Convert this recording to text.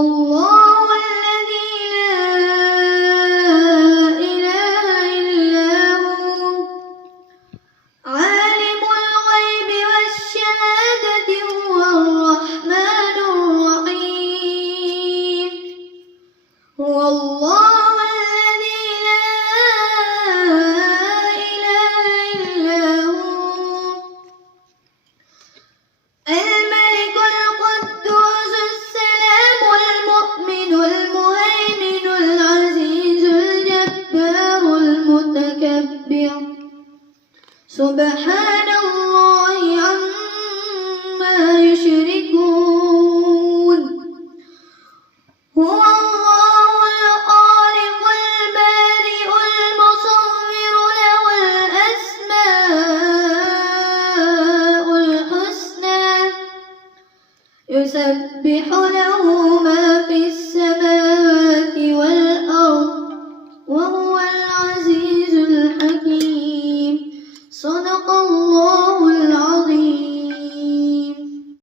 الله الذي لا إله إلا هو عالم الغيب والشهادة هو الرحمن الرحيم هو الله الذي لا إله إلا هو الملك القدوس السلام المؤمن المهيمن العزيز الجبار المتكبر سبحان الله عما يشركون هو الله الخالق البارئ المصور له الأسماء الحسنى يسبح له ما في السماوات